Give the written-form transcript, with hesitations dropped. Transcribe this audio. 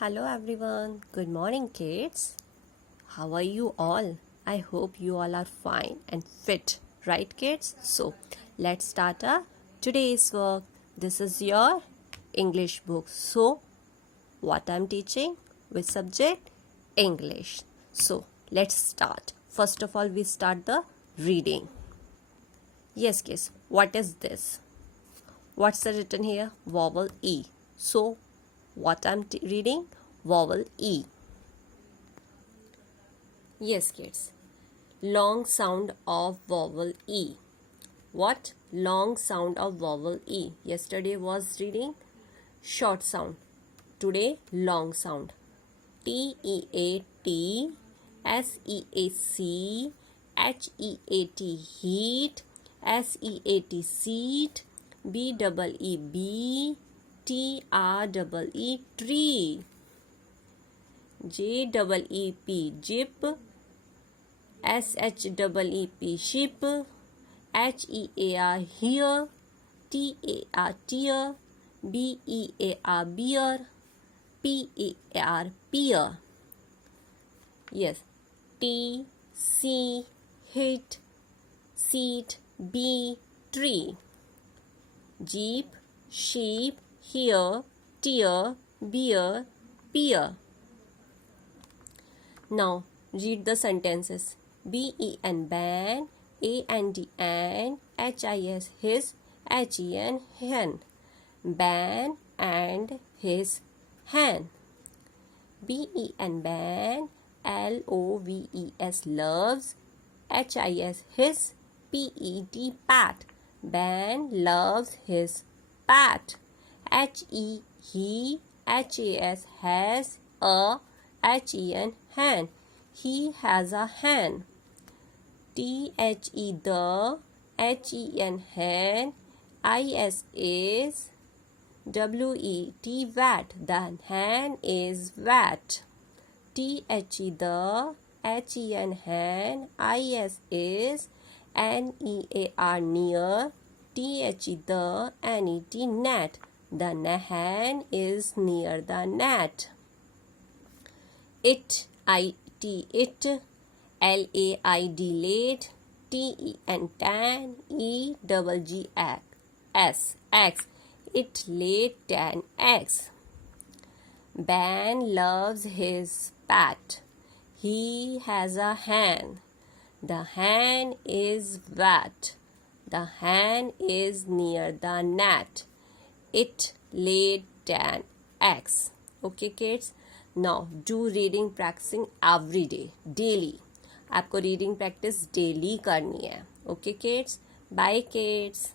Hello everyone. Good morning, kids. How are you all? I hope you all are fine and fit, right, kids? So, let's start our today's work. This is your English book. So, what I'm teaching? Which subject? English. So, let's start. First of all, we start the reading. Yes, kids. What is this? What's the written here? Vowel E. So, what I'm reading? Vowel E. Yes, kids. Long sound of vowel E. What? Long sound of vowel E. Yesterday was reading short sound. Today, long sound. T-E-A-T, S-E-A-C, H-E-A-T, heat, S-E-A-T, seat, B-double-E-B, T-R-double-E, tree, J-double-E-P, jip, S-H-double-E-P, ship, H-E-A-R, here, T-A-R, tear, B-E-A-R, beer, P-E-A-R, peer. Yes, T, C, hit, seat, B, tree. Jeep, sheep, here, tear, beer, peer. Now, read the sentences. B-E-N, ban, A-N-D, and, H-I-S, his, H-E-N, hen. Ban and his hen. B-E-N, ban, L-O-V-E-S, loves, H-I-S, his, P-E-T, pat. Ban loves his pat. H-E, he, H-A-S, has, a, H-E-N, hen. He has a hen. T-H-E, the, H-E-N, hen, I-S is, W-E-T, wat. The hen is wat. T-H-E, the, H-E-N, hen, I-S is, N-E-A-R, near, T-H-E, the, N-E-T, net. The hen is near the net. It, I-T, it, L-A-I-D, late, T-E-N, tan, E-double-G-S, X. It laid 10 eggs. Ben loves his pet. He has a hen. The hen is wet. The hen is near the net. It laid 10 eggs. Okay, kids? Now, do reading practicing every day, daily. आपको reading practice daily करनी है. Okay, kids? Bye, kids.